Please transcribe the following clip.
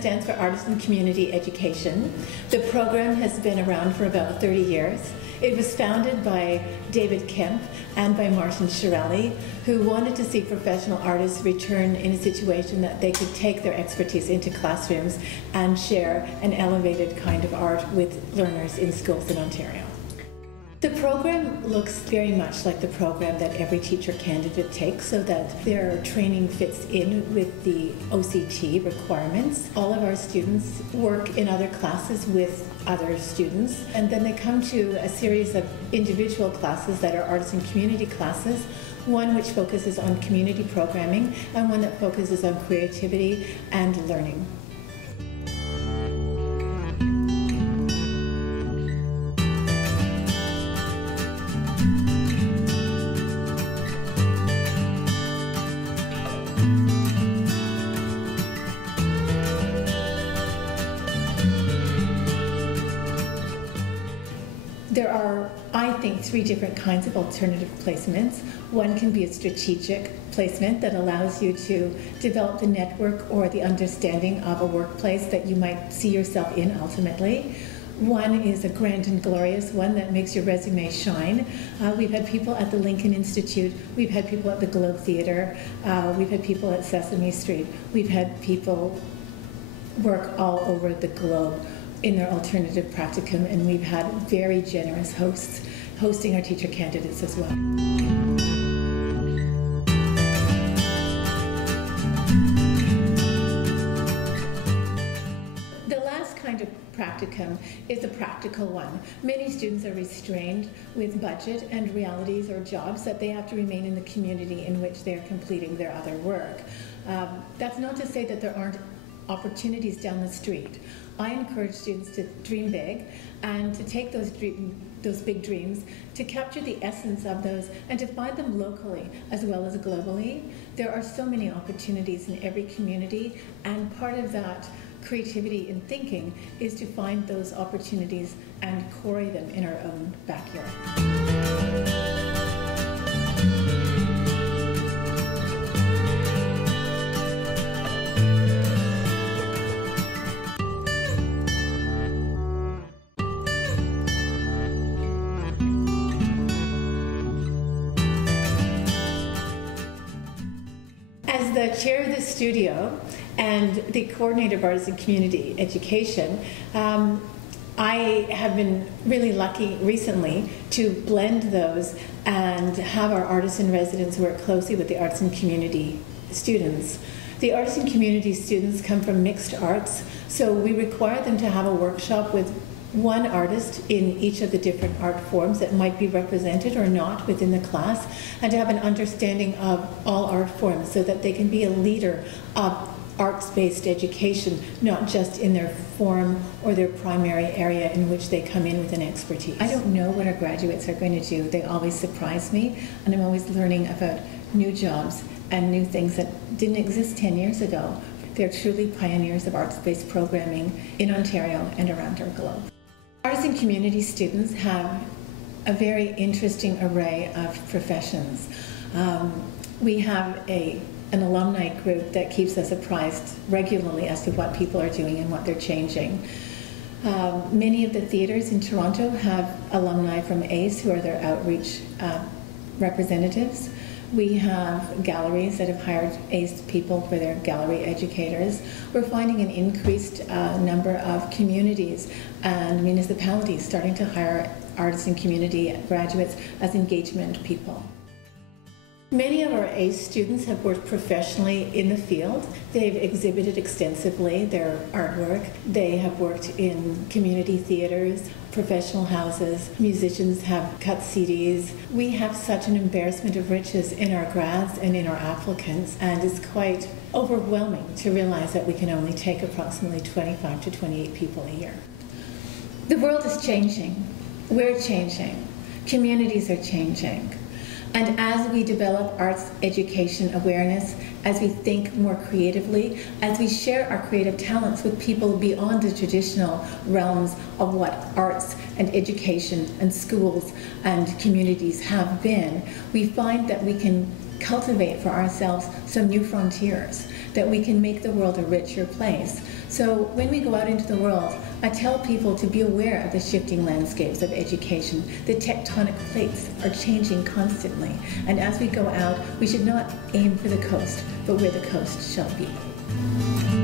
stands for Artist and Community Education. The program has been around for about 30 years. It was founded by David Kemp and by Martin Shirelli, who wanted to see professional artists return in a situation that they could take their expertise into classrooms and share an elevated kind of art with learners in schools in Ontario. The program looks very much like the program that every teacher candidate takes, so that their training fits in with the OCT requirements. All of our students work in other classes with other students, and then they come to a series of individual classes that are arts and community classes, one which focuses on community programming and one that focuses on creativity and learning. There are, I think, three different kinds of alternative placements. One can be a strategic placement that allows you to develop the network or the understanding of a workplace that you might see yourself in ultimately. One is a grand and glorious one that makes your resume shine. We've had people at the Lincoln Institute, we've had people at the Globe Theatre, we've had people at Sesame Street, we've had people work all over the globe in their alternative practicum, and we've had very generous hosts hosting our teacher candidates as well. The last kind of practicum is a practical one. Many students are restrained with budget and realities or jobs that they have to remain in the community in which they are completing their other work. That's not to say that there aren't opportunities down the street. I encourage students to dream big and to take those big dreams, to capture the essence of those and to find them locally as well as globally. There are so many opportunities in every community, and part of that creativity in thinking is to find those opportunities and quarry them in our own backyard. As the chair of the studio and the coordinator of Arts and Community Education, I have been really lucky recently to blend those and have our artists in residence work closely with the arts and community students. The arts and community students come from mixed arts, so we require them to have a workshop with one artist in each of the different art forms that might be represented or not within the class, and to have an understanding of all art forms so that they can be a leader of arts-based education, not just in their form or their primary area in which they come in with an expertise. I don't know what our graduates are going to do. They always surprise me, and I'm always learning about new jobs and new things that didn't exist 10 years ago. They're truly pioneers of arts-based programming in Ontario and around our globe. Arts and community students have a very interesting array of professions. We have an alumni group that keeps us apprised regularly as to what people are doing and what they're changing. Many of the theatres in Toronto have alumni from ACE who are their outreach representatives. We have galleries that have hired ACE people for their gallery educators. We're finding an increased number of communities and municipalities starting to hire artists and community graduates as engagement people. Many of our ACE students have worked professionally in the field. They've exhibited extensively their artwork. They have worked in community theaters, professional houses. Musicians have cut CDs. We have such an embarrassment of riches in our grads and in our applicants, and it's quite overwhelming to realize that we can only take approximately 25 to 28 people a year. The world is changing. We're changing. Communities are changing. And as we develop arts education awareness, as we think more creatively, as we share our creative talents with people beyond the traditional realms of what arts and education and schools and communities have been, we find that we can cultivate for ourselves some new frontiers, that we can make the world a richer place. So when we go out into the world, I tell people to be aware of the shifting landscapes of education. The tectonic plates are changing constantly, and as we go out, we should not aim for the coast, but where the coast shall be.